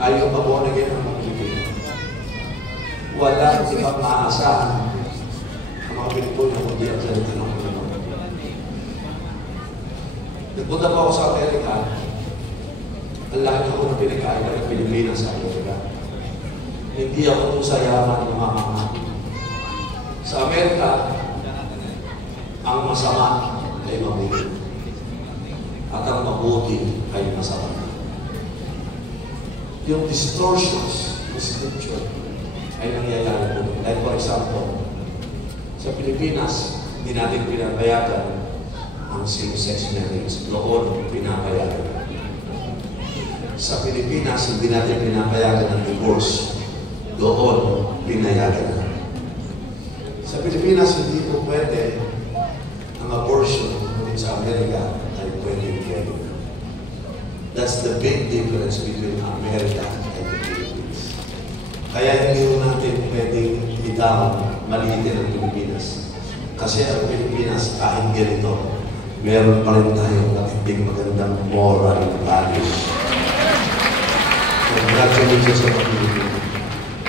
Ayaw pa born again ng mga Pilipino. Walang ibang maaasahan ang mga Pilipino kundi ang salita ng Panginoon. Nagpunta po ako sa Amerika. Ang laki ako ng pinagkainan ng Pilipinas sa Amerika. Hindi ako kung sa yaman ng mga sa Amerika, ang masama ay mabuti. At ang mabuti ay masama. Yung distortions ng scripture ay nangyayari po. Like for example, sa Pilipinas, hindi natin pinapayagan ang same-sex marriage. Noon, pinapayagan. Sa Pilipinas, hindi natin pinapayagan ang divorce. Doon, pinayagan. Sa Pilipinas, hindi po pwede ang abortion, ngunit sa Amerika ay pwede. That's the big difference between America and the Philippines. Kaya hindi po natin pwedeng idawang maliitin ang Pilipinas. Kasi ang Pilipinas, kahit ganito, meron pa rin tayong natitig magandang moral values. Congratulations sa mga Pilipino.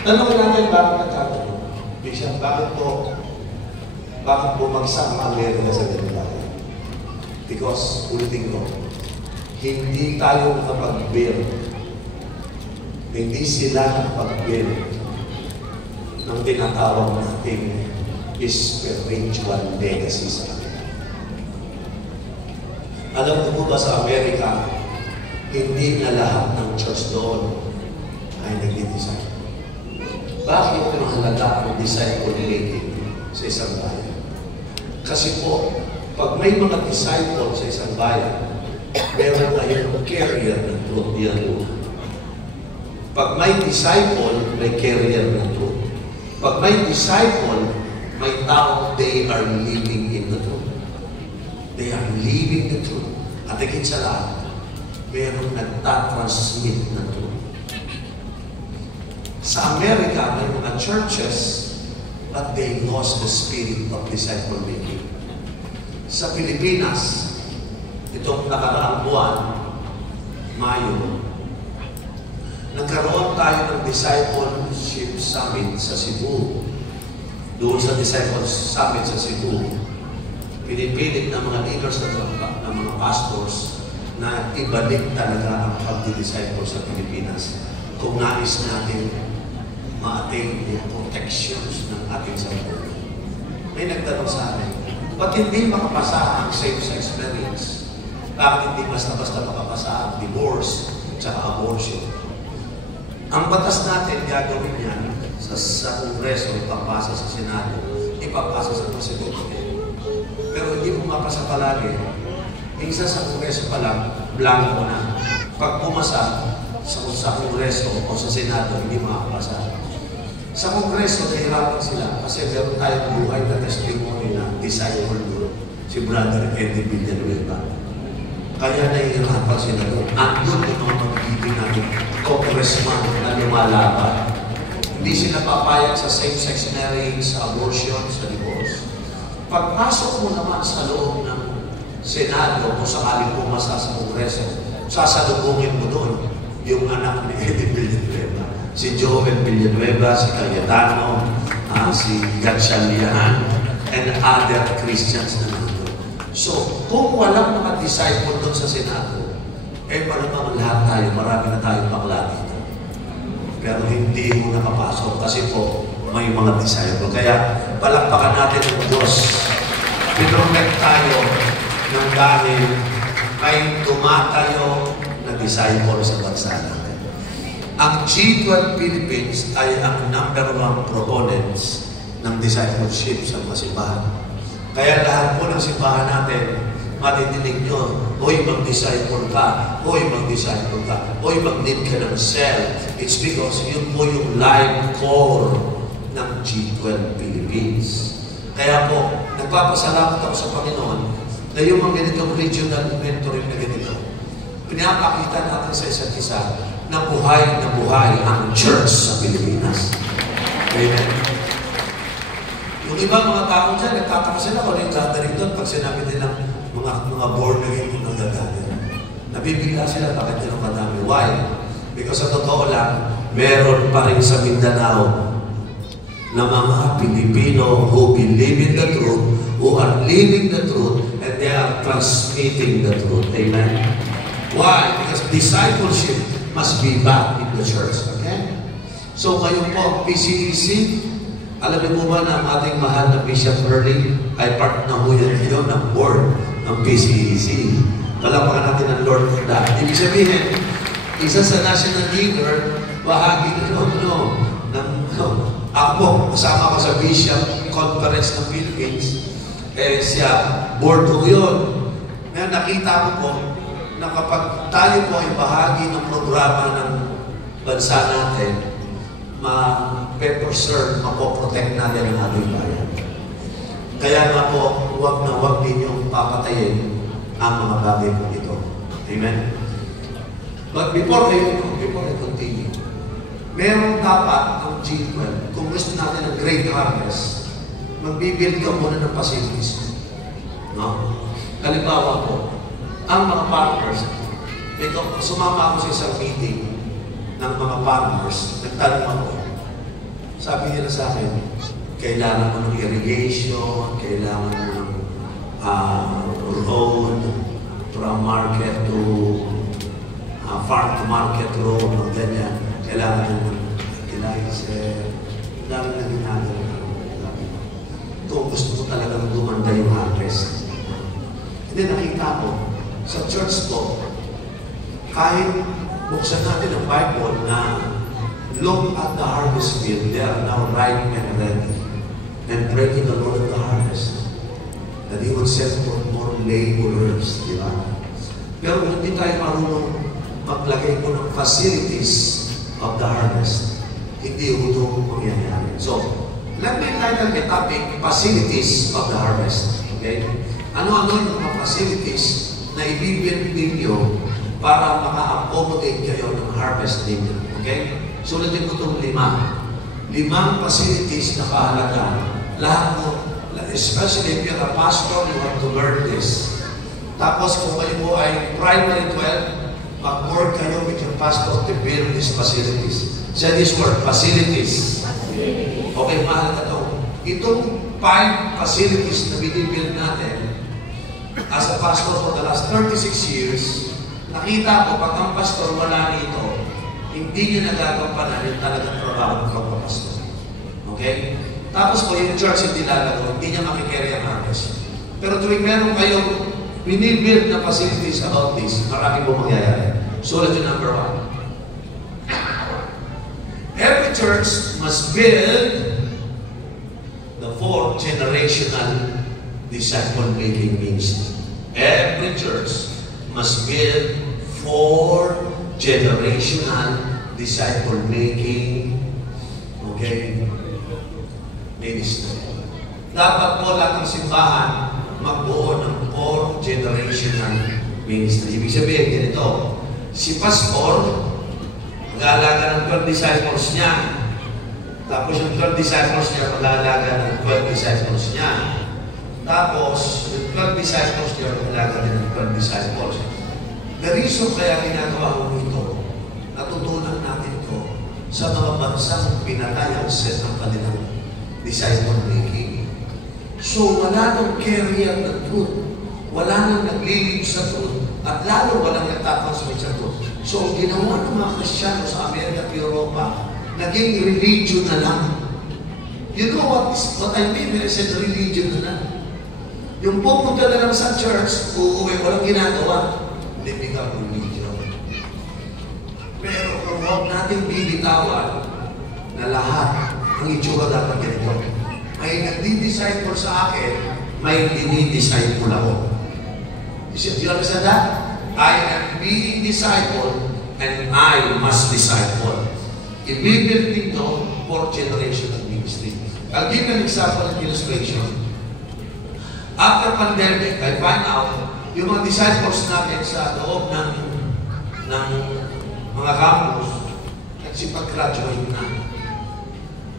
Tanongin natin bakit nagkakaroon? Bishop, bakit bumagsak ang Amerika sa ganito? Because, ulitin ko, hindi tayo nakapag-build. Hindi sila nakapag-build ng tinatawag nating spiritual legacy sa kanila. Alam niyo po ba sa Amerika, hindi na lahat ng church doon ay nag-design. Bakit mahalaga ang disciple making sa isang bayan? Kasi po, pag may mga disciple sa isang bayan, meron tayong carrier ng truth yan. Pag may disciple, may carrier ng truth. Pag may disciple, may tao, they are living in the truth. They are living the truth. At higit sa lahat, meron nagtatransmit ng truth. Sa Amerika, may mga churches, but they lost the spirit of disciple making. Sa Pilipinas, itong nakaraang buwan, Mayo, nagkaroon tayo ng discipleship summit sa Cebu. Doon sa discipleship summit sa Cebu, pinipilit ng mga leaders ng mga pastors na ibalik talaga ang pagdi-disciple sa Pilipinas kung nais natin ma-attain yung protections ng ating sarili. May nagtanong sa akin, ba't hindi makapasa ang same-sex marriage? Bakit hindi basta-basta makapasa ang divorce at abortion? Ang batas natin gagawin yan sa Kongreso, ipapasa sa Senado, ipapasa sa Presidente. Pero hindi mo mapasa palagi. Minsan sa Kongreso pa lang, blanco na. Pag pumasa sa Kongreso o sa Senado, hindi makapasa. Sa Kongreso, nahirapan sila kasi meron tayong buhay na testimony na disciple doon, si Brother Eddie Villanueva. Kaya nahihirapan sila doon. Andun yung mga magiging natin congressman na lumalaban. Hindi sila papayag sa same-sex marriage, sa abortion, sa divorce. Pagpasok mo naman sa loob ng Senado, kung sakaling pumasa sa Kongreso, sasalubungin mo doon yung anak ni Eddie Villanueva. Si Joel Villanueva, si Cayetano, si Gatchalian, and other Christians na nandun. So, kung walang mga disciple doon sa Senado, eh malamang lahat tayo, marami na tayong bakla dito. Pero hindi mo nakapasok kasi po may mga disciple. Kaya palakpakan natin ang Diyos. Pinrotect tayo ng dahil may tumatayo na disciple sa bansa natin. Ang G12 Philippines ay ang #1 proponents ng discipleship sa mga simbahan. Kaya lahat po ng simbahan natin, matidinig nyo, hoy mag-disciple ka, hoy mag-disciple ka, hoy mag-need ka ng cell. It's because yun po yung live core ng G12 Philippines. Kaya po, nagpapasalamat ako sa Panginoon na yung mga ganitong regional mentoring na ganito, pinapakita natin sa isa't isa na buhay ang church sa Pilipinas. Amen. Yung iba mga tao dyan, nagtataka sila kung yung gathering doon pag sinabi nilang mga born again yung nagagaling. Nabibigla sila, bakit nila madami? Why? Because sa totoo lang, meron pa rin sa Mindanao na mga Pilipino who believe in the truth, who are living the truth, and they are transmitting the truth. Amen? Why? Because discipleship must be back in the church. Okay? So ngayon po, PCEC, alam niyo po ba na ang ating mahal na Bishop Early ay part na ho yan ngayon ng board ng PCEC. Palapakan natin ang Lord for that. Ibig sabihin, isa sa national leader, bahagi ako, kasama ko sa Bishop Conference ng Philippines, siya, board ko yun. Ngayon, nakita ko po na kapag tayo po ay bahagi ng programa ng bansa natin, ma-preserve, mapoprotect natin ang ating bayan. Kaya nga po, huwag ninyong papatayin ang mga bagay po ito. Amen? But before I continue, meron dapat ang G12, kung gusto natin ng great harvest, magbibuild ka muna ng facilities. No? Halimbawa po, ang mga partners, sumama ako sa isang meeting ng mga partners, nagtanong ako, sabi nila sa akin, kailangan mo ng irrigation, kailangan mo ng road from market to farm to market road, ng ganyan. Kailangan ng fertilizer, dami na ginagawa. Kung gusto ko talagang gumanda yung harvest. Hindi, nakita ko, sa church ko, kahit buksan natin ang Bible na look at the harvest field, they are now ripe and ready. And pray to the Lord of the harvest that He would send for more laborers, di ba? Pero hindi tayo marunong maglagay po ng facilities of the harvest. Hindi ito mangyayari. So, let me title the topic, Facilities of the Harvest. Okay? Ano-ano yung mga facilities na ibibigay ninyo para maka-accommodate kayo ng harvest ninyo. Okay? Sulitin ko itong 5. 5 facilities na kahalaga. Lahat mo, especially if you're a pastor, you have to learn this. Tapos kung kayo mo ay primary 12, mag-work kayo with your pastor to build these facilities. Say this word, facilities. Okay, mahal ka ito. Itong 5 facilities na binibuild natin, as a pastor for the last 36 years, nakita ko, pag ang pastor wala nito, hindi niya nagagampanan yung talagang trabaho ng kapapastor. Okay? Tapos po, yung church hindi lalagaw, hindi niya makikerry ang harvest. Pero tuwing meron kayong binibuild na facilities about this, marami po mangyayari. Sulat yung number 1. Every church must build the 4 generational disciple-making ministry. Every church must build 4 generational disciple-making ministry. Dapat po lahat ng simbahan magbuo ng 4 generational ministry. Ibig sabihin, ganito, si pastor, mag-aalaga ng 12 disciples niya. Tapos yung 12 disciples niya, mag-aalaga ng 12 disciples niya. Tapos, yung 12 disciples niya, mag-aalaga din ng 12 disciples. The reason kaya ginagawa ko ito, natutunan natin ito sa mga bansang pinatay ang set ng kanilang disciple-making. So, wala nang carrier ng truth. Wala nang naglilib sa truth. At lalo walang nagtatransmit sa truth. So, ang ginawa ng mga Kristyano sa Amerika at Europa, naging religion na lang. You know what I mean when I said religion na lang? Yung pupunta na lang sa church, uuwi, walang ginagawa. They become religion. Pero kung huwag natin binitawan na lahat ang itsura dapat ganito. May nagdi-disciple sa akin, may dini-disciple ako. You understand that? I am being discipled and I must disciple. Ibibigay ninyo 4 generational ministry. I'll give an example and illustration. After pandemic, I find out yung mga disciples natin sa loob ng mga campus nagsipag-graduate na.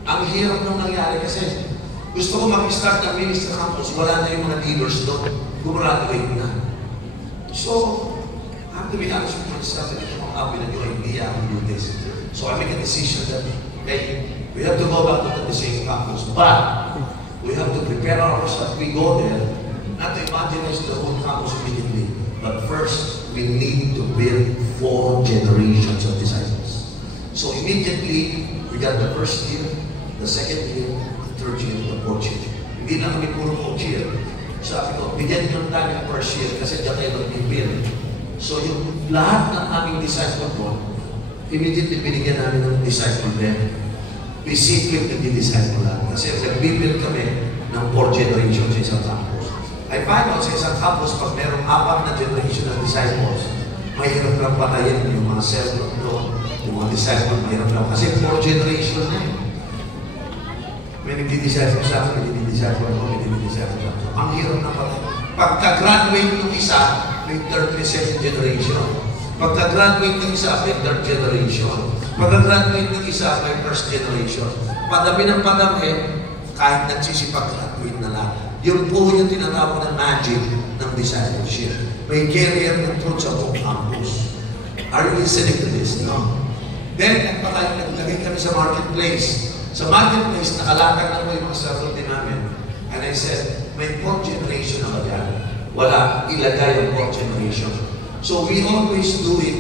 Ang hirap nung nangyari kasi gusto ko mag-start ng ministry campus, wala na yung mga leaders doon. Gumraduate na. So, I have to be honest with myself. up with a new idea to do this. So I make a decision that, hey, we have to go back to the same campus, but we have to prepare ourselves. We go there, not to imagine the whole campus immediately, but first, we need to build 4 generations of disciples. So immediately, we got the first year, the second year, the third year, the fourth year. Hindi na kami puro fourth year. Sabi ko, bigyan nyo tayo ng first year kasi dyan tayo mag-build. So yung lahat ng aming disciple po, immediately binigyan namin ng disciple din. We secret nag-disciple lang. Kasi nag-build kami ng 4 generations sa isang campus. I find out sa isang campus, pag merong 4 na generation ng disciples, mahirap lang patayin yung mga cell doon, yung mga disciples, mahirap lang. Kasi 4 generation na yun. May nagdi-disciple sa akin, may nagdi-disciple ako, may nagdi-disciple sa akin. Ang hirap na patayin. Pagka-graduate ng isa, may third and second generation. Pagka-graduate ng isa, may third generation. Pagka-graduate ng isa, may first generation. Padami ng padami, kahit nagsisipag-graduate na lang. Yung po yung tinatawag ng magic ng discipleship. May carrier ng truth sa buong campus. Are you listening to this? No? Then, naglagay kami sa marketplace. Sa marketplace, nakalatag na po yung mga sasarutin namin. And I said, may 4th generation na ba yan? Wala, ilagay ang 4th generation. So we always do it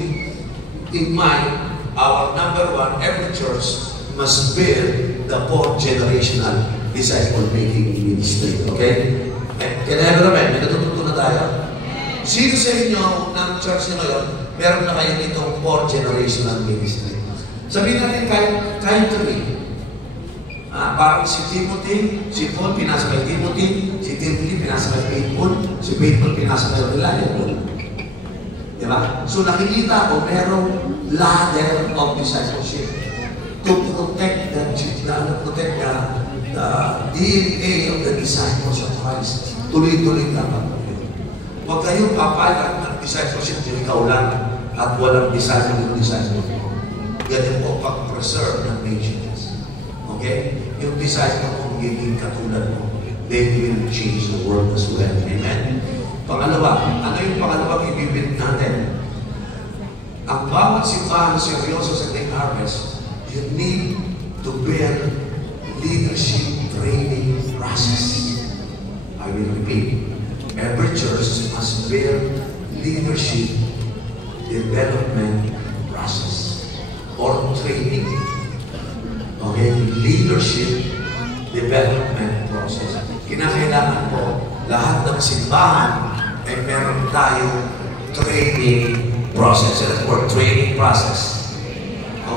in mind. Our number 1, every church must build the 4th generational disciple-making ministry. Okay? Can I have a May natututo na tayo? Sino sa inyo ng church nyo ngayon, meron na kayo itong 4th generational ministry? Sabihin natin kahit kami. Parang si Timothy, si Paul pinasa kay Timothy, si Timothy pinasa kay Faithful, si Faithful pinasa kay Reliable. Diba? So nakikita ko merong ladder of discipleship to protect the DNA of the disciples of Christ. Tuloy-tuloy dapat. Huwag kayong papayag ng discipleship yung ikaw lang at walang disciple yung disciple. Ganyan po pag-preserve ng nations. Okay? Yung disciple mo magiging katulad mo. They will change the world as well. Amen? Pangalawa, ano yung pangalawang ibibit natin? Ang bawat simbahan seryoso sa Great Harvest, you need to build leadership training process. I will repeat. Every church must build leadership development process or training. Okay? Leadership development process. Kinakailangan po lahat ng simbahan ay meron tayong training process. That's for training process.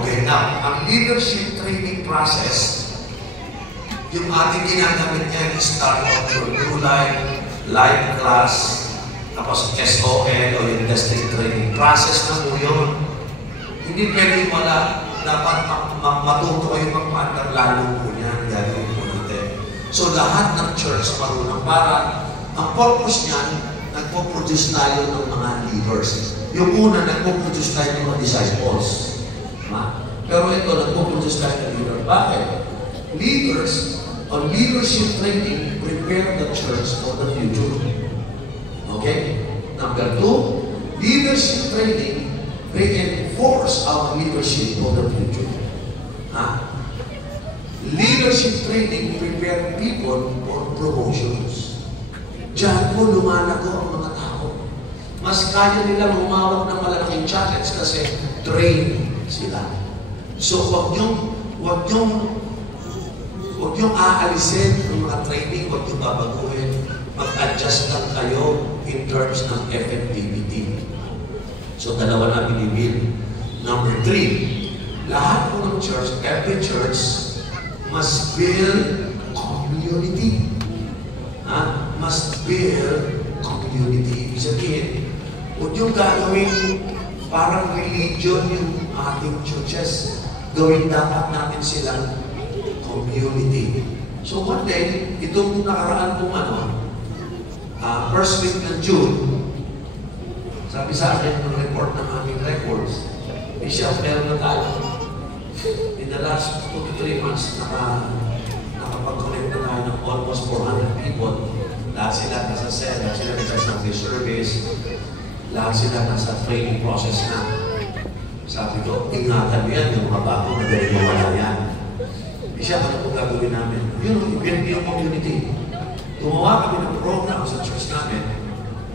Okay, now, ang leadership training process, yung ating ginagamit niya yung start of your new life class, tapos SOL o yung testing training process na po yun. Hindi pwede wala. Dapat matuto kayo mag-partner lalo po niyan. Gagawin po natin. So, lahat ng church marunong para ang purpose niyan, nagpo-produce tayo ng mga leaders. Yung una, nagpo-produce tayo ng mga disciples. Pero ito, nagpo-produce tayo ng leaders. Bakit? Leaders or leadership training prepare the church for the future. Okay? Number 2, leadership training reinforce our leadership for the future. Leadership training prepare people for promotions. Diyan po lumalago ang mga tao. Mas kaya nila humawak ng malaking challenge kasi train sila. So huwag niyong aalisin ng mga training, huwag niyong babaguhin. Mag-adjust lang kayo in terms ng effectivity. So dalawa na binibil. Number 3, lahat po ng church, every church must build community. Must build community. Ibig sabihin, huwag yung gagawin parang religion yung ating churches. Gawin dapat natin silang community. So one day, itong nakaraan pong first week ng June, sabi sa akin ng report ng aming records, Bishop, meron na tayo. In the last 2 to 3 months, nakapag-connect na tayo ng almost 400 people. Lahat sila nasa cell, lahat sila nasa Sunday service, lahat sila nasa training process na. Sabi ko, ingatan mo yan, yung mga bago, madaling mawala yan. Siya, ano po gagawin namin? Yun, i-build yung community. Gumawa kami ng program sa church namin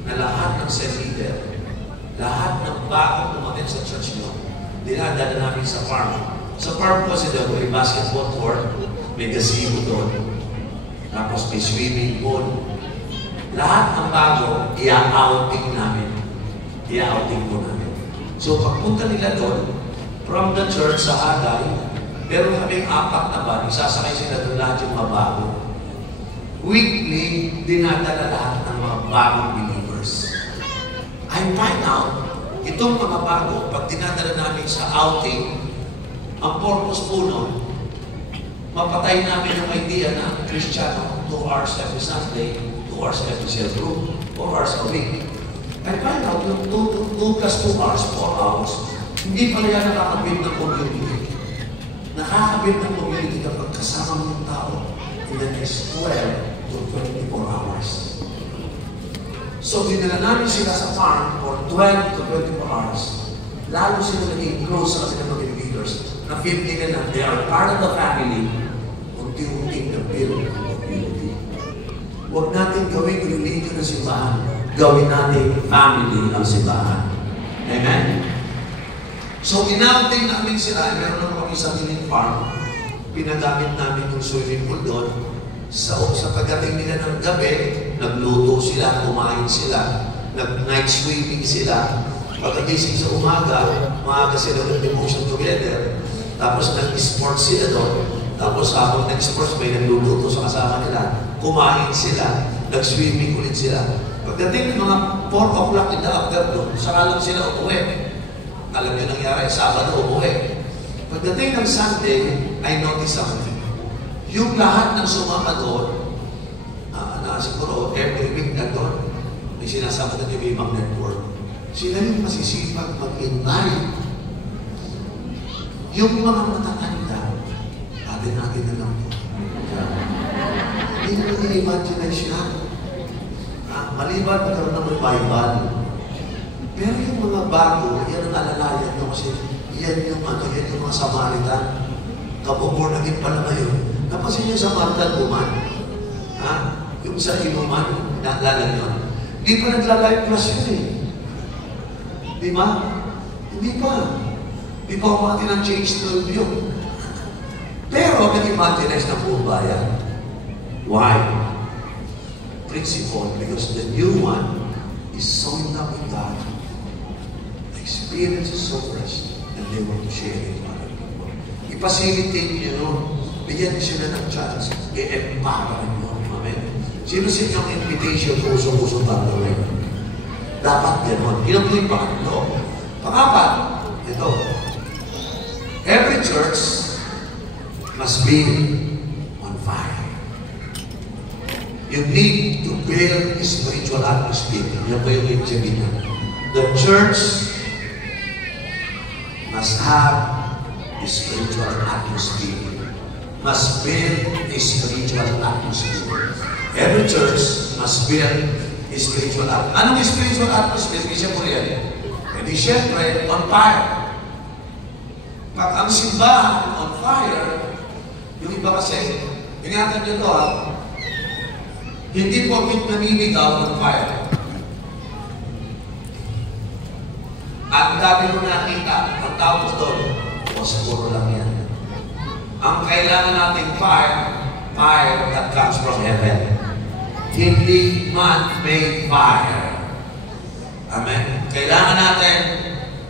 na lahat ng cell leader, lahat ng bagong dumating sa church nyo, dinadala namin sa farm. Sa farm po sila, may basketball court, may gazebo doon, tapos may swimming pool. Lahat ng bago, i-outing namin. I-outing po namin. So pagpunta nila doon, from the church sa Agay, meron kaming 4 na van, isasakay sila doon lahat yung mga bago. Weekly, dinadala lahat ng mga bagong believers. I find out, itong mga bago, pag dinadala namin sa outing, ang purpose po nun, mapatay namin yung idea na Kristiyano, 2 hours every Sunday, 2 hours every cell group, 4 hours a week. I find out, yung 2 plus 2 hours, 4 hours, hindi pala yan nakakabit ng community. Nakakabit ng community kapag kasama mo yung tao in the next 12 to 24 hours. So, dinala namin sila sa farm for 12 to 24 hours. Lalo sila naging close sa kanilang mga leaders na feel nila na they are part of the family, unti-unting na-build ang community. Huwag natin gawing religion ng simbahan. Gawin natin family ang simbahan. Amen? So, inouting namin sila. Meron naman kami sa sariling farm. Pinagamit namin yung swimming pool doon. Sa pagdating nila ng gabi, nagluto sila, kumain sila, nag-night swimming sila. Pagkagising sa umaga sila nag-devotion together. Tapos nag-sports sila doon. Tapos habang nag-sports, may nagluluto sa kasama nila. Kumain sila, nag-swimming ulit sila. Pagdating ng mga 4 o'clock in the afternoon, saka lang sila umuwi. Alam niyo nangyari, Sabado umuwi. Pagdating ng Sunday, I noticed something. Yung lahat ng sumama doon, na siguro every week na doon, may sinasama na yung ibang network. Sila yung masisipag mag-invite. Yung mga matatanda, atin na lang po. Hindi mo i-imagine siya. Maliban magkaroon ng revival. Pero yung mga bago, yan ang alalayan nyo kasi yan yung mga Samaritan. Kapag naging pala ngayon. Napasin yung Samaritan woman. Yung sa inuman, naalala nyo. Hindi pa nagla-live class yun eh. Di ba? Hindi pa. Di pa umati ng change to yun. Pero nag-imaginize na buong bayan. Why? Principle, because the new one is so in love with God. The experience is so fresh, and they want to share it with other people. I-facilitate nyo nun. Bigyan sila ng chance. I-empower nyo. Amen? Sino sa inyong invitation puso-puso tanggawin? Dapat gano'n. Yun po yung pangatlo. Pangapat, ito. Every church must be on fire. You need to build a spiritual atmosphere. Yan po yung ibig sabihin. The church must have a spiritual atmosphere. Must build a spiritual atmosphere. Every church must build a spiritual atmosphere. Anong spiritual atmosphere? Hindi siya po yan. Hindi siyempre, on fire. Pag ang simbahan on fire, yung iba kasi, ingatan nyo ito hindi po kami namimigaw ng fire. At dami mo nakita, ang tawag doon, posporo lang yan. Ang kailangan nating fire that comes from heaven. Hindi man-made fire. Amen? Kailangan natin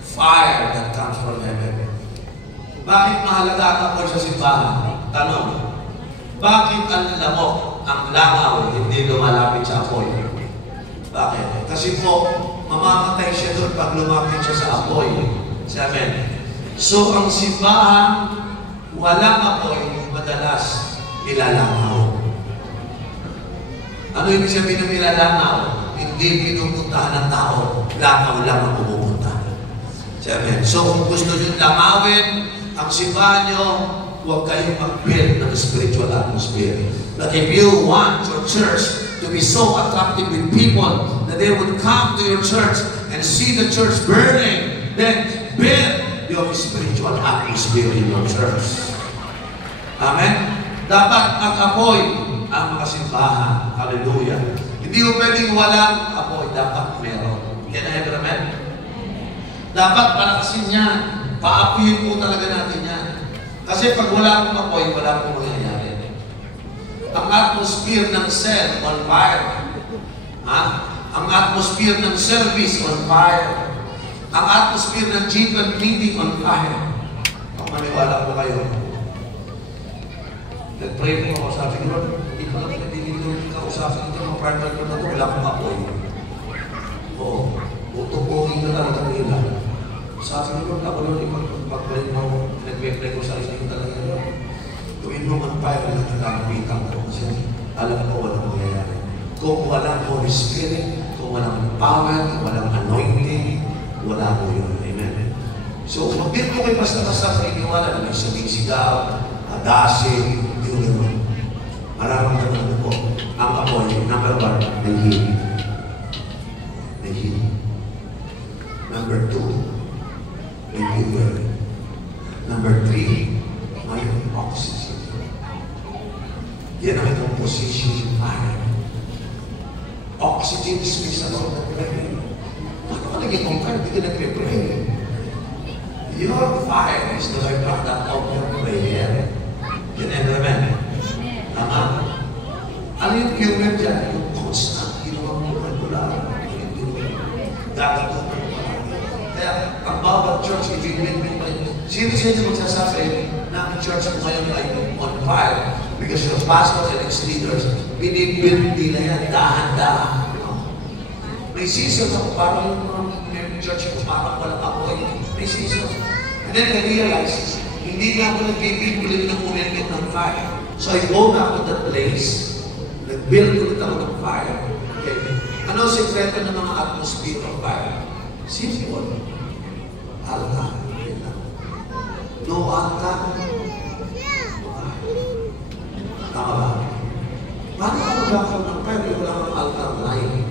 fire that comes from heaven. Bakit mahalaga ako sa simbahan? Tanong. Bakit ang lamok, ang langaw, hindi lumalapit sa apoy? Bakit? Kasi po, mamamatay siya doon pag lumapit siya sa apoy. Amen. So, ang simbahan, walang apoy, madalas nilalangaw. Ano yung sabihin ng nilalangaw? Hindi pinupuntahan ng tao, langaw lang ang pumupunta. Amen. So, kung gusto nyo langawin ang simbahan nyo, huwag kayong mag-build ng spiritual atmosphere. But if you want your church to be so attractive with people that they would come to your church and see the church burning, then build yung spiritual atmosphere in your church. Amen? Dapat mag-apoy ang mga simbahan. Hallelujah. Hindi mo pwedeng walang apoy. Dapat meron. Can I have amen? Dapat palakasin yan. Paapuyin po talaga natin yan. Kasi pag wala akong apoy, wala akong mangyayari. Ang atmosphere ng cell on fire. Ha? Ang atmosphere ng service on fire. Ang atmosphere ng G1 meeting on fire. Kung maniwala ko kayo. Nag-pray po ako, sabi ko, hindi ko lang pinag-dinilig kausapin ito, mga partner ko na ito, wala akong apoy. Oo. Utupuhin na talaga nila. Sabi ko, ako lang ipag-pray mo, nag-pray ko sa isang talaga nila. Tuwin mo man fire na nagkakapitan ko kasi alam ko walang mangyayari. Kung walang Holy Spirit, kung walang power, kung walang anointing, wala mo yun. Amen. So, mag-din ko kayo basta-basta sa iniwala na may sigaw, adasi, yun. Mararamdaman ko po, ang apoy, number 1, may healing. May healing. Number 2, may fuel. Number 3, may oxygen. Yan ang itong position fire. Oxygen is visible na prayer. Ano ka naging compare? Hindi ka nagpe-pray. Your fire is the byproduct of your prayer. Can I amen? Tama? Ano yung fuel dyan? Yung constant, ginawa mo regular. Gagawin mo. Kaya, ang bawat church, ibigin mo kayo. Sino magsasabi na ang church mo ngayon ay on fire? Because your pastors and ex-leaders, binibuild nila yan, dahan-dahan. May season ako, parang yung church ko, parang walang apoy. May season. And then I realize, hindi na ako nag-build ng ulit ng fire. So I go back to that place, nag-build ulit ako ng fire. Okay. Ano ang sekreto ng mga atmosphere of fire? Simple. Altar. No altar. Tama ba? Paano ka magkakaroon ng fire? Wala kang altar line.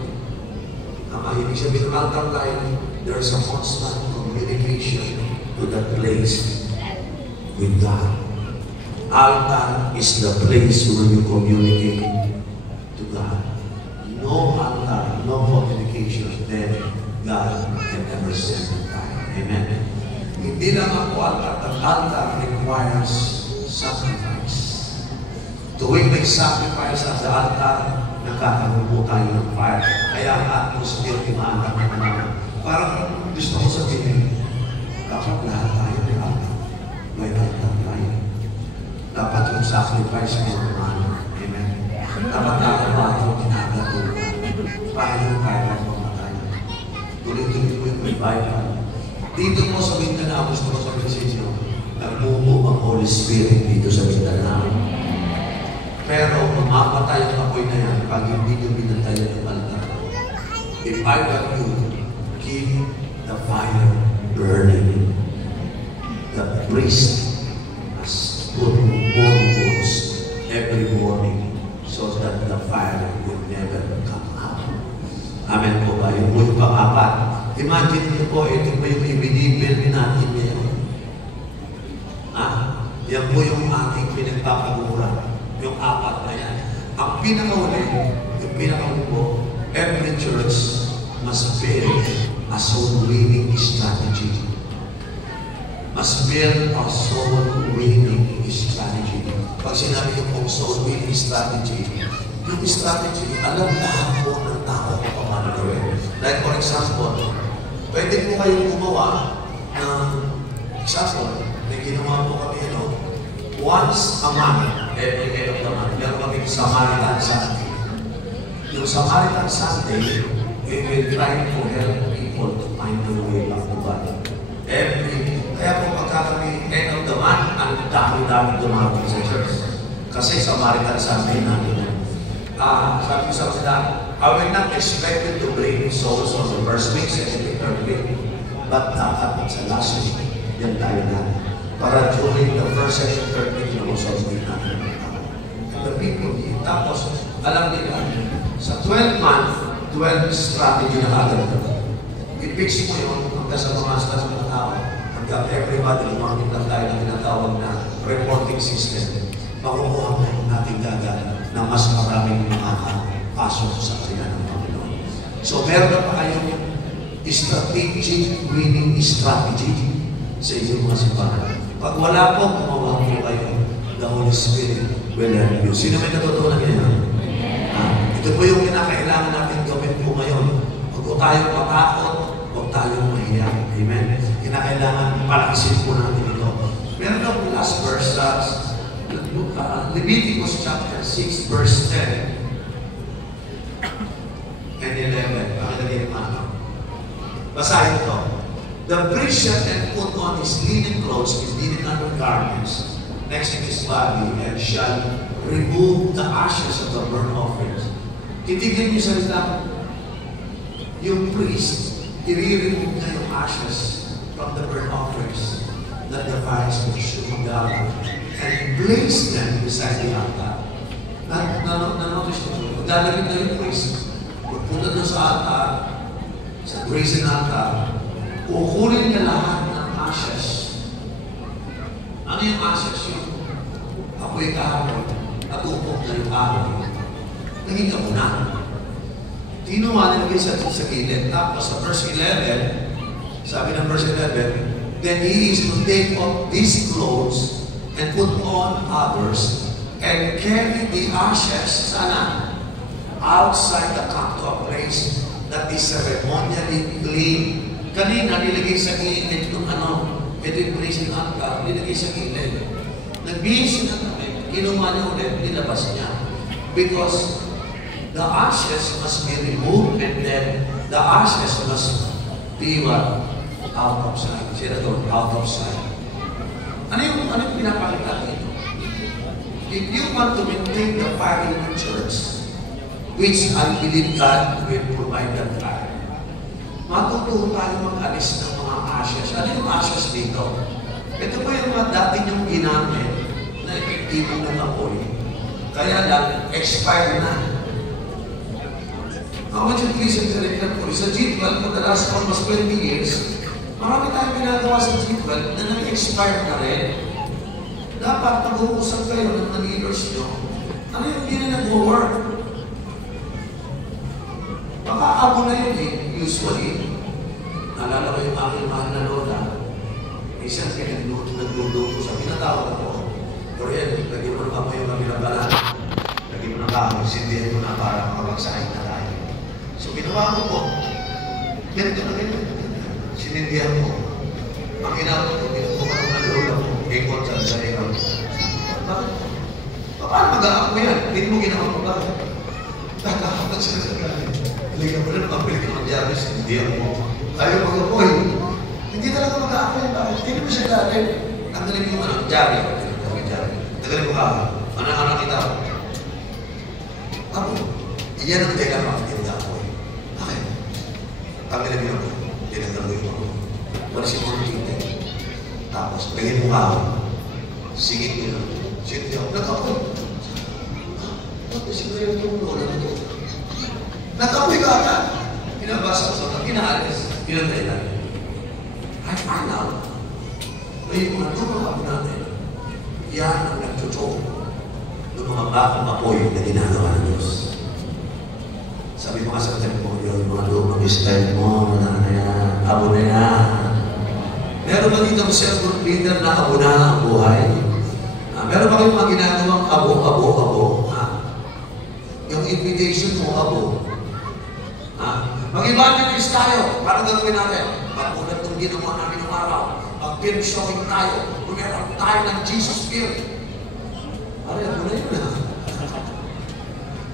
Tama, ibig sabihin ng altar line, there's a constant communication to that place with God. Altar is the place where you communicate to God. No altar, no communication, then God can never send the fire. Amen? Hindi lang ako altar. Ang altar requires sacrifice. Tuwing may sacrifice at sa altar, nagkakaroon po tayo ng fire. Kaya ang atmosphere, imaanap naman. Parang gusto ko sabihin, dapat lahat tayo may altar. May altar tayo. Dapat yung sacrifice mo naman. Amen. Dapat tayo ginagawa. Para yung kaya mo matay. Tuloy-tuloy mo yung revival. Dito mo sa Mindanao, gusto ko sabihin sa inyo, nagbubo ang Holy Spirit dito sa Mindanao. Pero mapatay ang apoy na yan pag hindi nyo binantayan ng altar. If I were you, keep the fire burning. The priest has put bones every morning so that the fire will never come out. Amen po ba? Yun po yung pang-apat. Imagine niyo po, ito po yung ibinibuild natin ngayon. Yan po yung ating pinagpapaguran. Yung apat na yan. Ang pinakahuli po, every church must build a soul-winning strategy. Must build a soul-winning strategy. Pag sinabi ko pong soul-winning strategy, yung strategy, alam lahat po ng tao kung paano gawin. Like for example, pwede po kayong gumawa ng example, may ginawa po kami, once a month, every day of the month, meron kami Samaritan Sunday. Yung Samaritan Sunday, we will try to help people to find their way back to God. Kaya po pagka kami end of the month, ang dami-dami dumating sa church. Kasi Samaritan Sunday natin. Sabi ko sa sila, I will not expect you to bring souls on the first week, second week, third week. But dapat sa last week, yan tayo natin. Para during the first session, third week, souls din natin. The people, tapos, alam nila, sa 12-month, 12 strategy na agad. I-fix mo yun hanggang sa mga stas ng tao. got everybody, lumamit lang tayo ng tinatawag na reporting system. Makukuha mo yung ating dagat na mas maraming makakapasok sa kanya ng Panginoon. So, meron na pa kayong strategic winning strategy sa inyong mga simbahan. Pag wala po, gumawa po kayo, the Holy Spirit will help you. Sino may natutunan ngayon? Ito po yung kinakailangan natin gawin po ngayon. Huwag po tayong matakot, huwag tayong mahiya. Amen? Kinakailangan palakasin po natin ito. Meron na po last verse, Leviticus chapter 6, verse 10 and 11. Pakilagay naman. Basahin ito. The priest shall then put on his linen clothes, his linen undergarments, next to his body, and shall remove the ashes of the burnt offerings. Titignan niyo sa Islam, yung priest, i-remove na yung ashes from the burnt offerings that the fires should gather and place them beside the altar. Na-notice nyo, magdadagin na yung priest, pupunta doon sa altar, sa brazen altar, kukunin niya lahat ng ashes. Ano yung ashes? Yung apoy kahapon, natupok na yung apoy. Naging ako na. Tinuha nilagay sa gilid. Tapos sa verse 11, sabi ng verse 11, then he is to take off these clothes and put on others and carry the ashes sana outside the camp to a place that is ceremonially clean. Kanina nilagay sa gilid ng ito yung praising altar, nilagay sa gilid. Nagbihis na kami, kinuha niya ulit, nilabas niya. Because the ashes must be removed and then the ashes must be what? Out of sight. Sila doon, out of sight. Ano yung pinapakita dito? If you want to maintain the fire in the church, which I believe God will provide that fire, matutuwa tayo mag-alis ng mga ashes. Ano yung ashes dito? Ito po yung mga dati niyong ginamit na epektibong nag-apoy. Kaya lang, expired na. I want you to listen to the carefully. Sa G12, for the last almost 20 years, marami tayong ginagawa sa G12 na nag-expire na rin. Dapat pag-uusap kayo ng mga leaders nyo. Ano yung hindi na nag-work? Baka abo na yun eh, usually. Naalala ko yung aking mahal na lola. Isang nagluto ko sa pinatawag ako. Pero yan, lagyan mo na kayo kami ng balan. Lagyan mo na kayo, sindihan mo na para makapagsahin na tayo. So, ginawa ko po. Ganito na ganito. Sinindihan ko. Ang ginagawa ko, binukuha ko ng lola ko. Ikot sa ikot. Bakit? Paano mag-aako yan? Hindi mo ginawa ko ba? Nakakapat sila sa galing. Halika mo na, mapili ka ng diabes. Sindihan mo. Ayaw mag-apoy. Hindi talaga mag-aako yan. Bakit? Hindi mo siya galing. Tanggalin mo yung diabe. Tanggalin mo ka. Ano kita? Ako. Iyan ang dahilan bakit hindi mag-apoy. Bakit? Tanggalin mo yung ako. Tinanggal mo yung ako. Wala si Mortite. Tapos, lagyan mo ka. Singit mo yun. Singit niyo. Nag-apoy. Tapos, siguro yung lola na ito. Nag-apoy ka agad. Pinabasa ko sa pinaalis. Pinatay lang. I find out. May mga tumakapo natin. Yan ang nagtutok ng mga bakong apoy na ginagawa ng Diyos. Sabi mo nga sa tempo, yung mga lumang style mo, na yan, abo na yan. Meron ba dito siya group leader na abo na ang buhay? Meron ba kayong mga ginagawang abo? Yung invitation mo, abo. Mag-evangelist tayo. Parang gagawin natin. Pagpulat ng ginawa namin ng araw. Mag-film showing tayo. Meron tayo ng Jesus Spirit. Ano yan? Ano yun?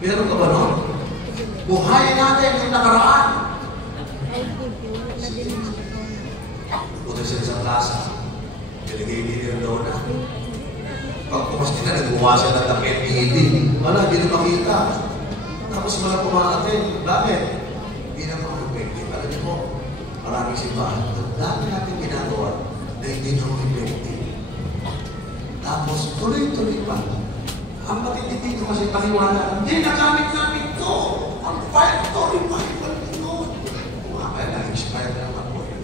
Meron ka ba no? Buhayin natin yung nakaraan. Punta siya sa plaza. Pinagigilin daw na. Pag pumas nila, nagbuha siya ng takip iitin. Wala, hindi na makita. Tapos wala pumatin. Bakit? Hindi na mag-effective. Alam niyo po, maraming simbahan. Dami natin ginagawa na hindi na mag-effective. Tapos tuloy-tuloy pa. Ang matindi dito kasi paniwala. Hindi nagamit namin ito. Ang fire to, revival ito. Kaya na-expire na naman po yun.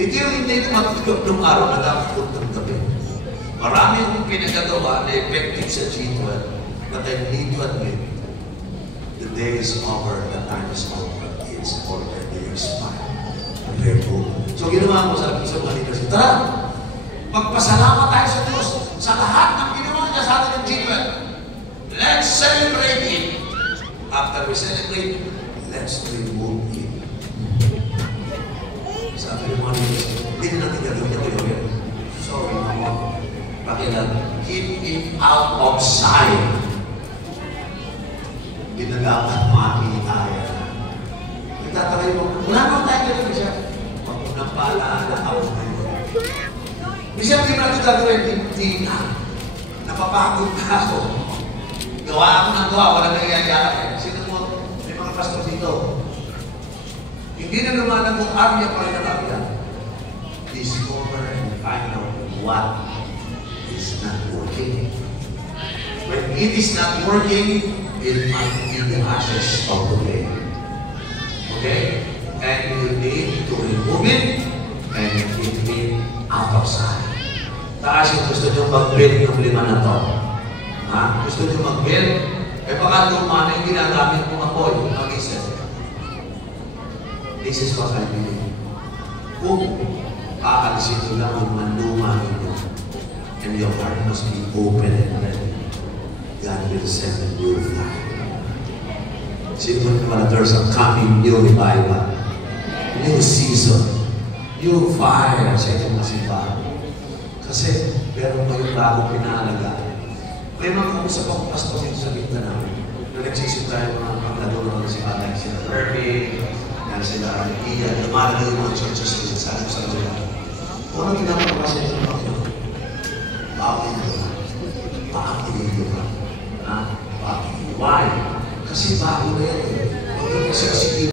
Hindi yung hindi mag-ikot ng araw na dapat ng gabi. Marami yung pinagagawa na effective sa G12, but I need to admit, the day is over, the time is over, it's already expired. So ginawa mo sa isang mga leaders, tara, magpasalamat tayo sa Diyos sa lahat ng ginawa niya sa atin ng G12. Let's celebrate it. After we celebrate, let's remove it. Sabi ng mga leaders, hindi na natin gagawin niya ngayon. Sorry, mama. Pakilang, keep it out of sight. Ginagawa makikita yan. Nagtataway mo, wala naman tayo ganun siya. Huwag mo nang paalala ako ngayon. Minsan di natin gagawin, hindi na. Napapagod na ako. Gawa ako ng gawa, walang nangyayari. Sino mo, may mga pastor dito. Hindi na naman ang arya pa rin ang arya. Discover and find out what is not working. When it is not working, it might be the ashes of the day. Okay? And you need to remove it and keep it out of sight. Taas yung gusto nyo mag-build ng lima na to. Ha? Gusto nyo mag-build? Eh baka luma na yung ginagamit mong apoy, mag-isip. This is what I believe. Kung kakalisin nyo lang yung manluma nyo, and your heart must be open and ready, God will send a new fire. Sino naman na there's a coming new revival, new season, new fire sa inyong masimbahan. Kasi meron pa yung bagong pinaalagaan. May mga kausap akong pastor dito sa Mindanao na nagsisip tayo mga pagladuro ng si Patay, sila Irving, sila Ian, lumalaga yung mga churches nila sa alam sa Luzon. Kung ano ginagawa sa inyo mga ito? Bakit ito? Bakit ito ka? Ha? Bakit? Why? Kasi bago na yan. Huwag yung kasi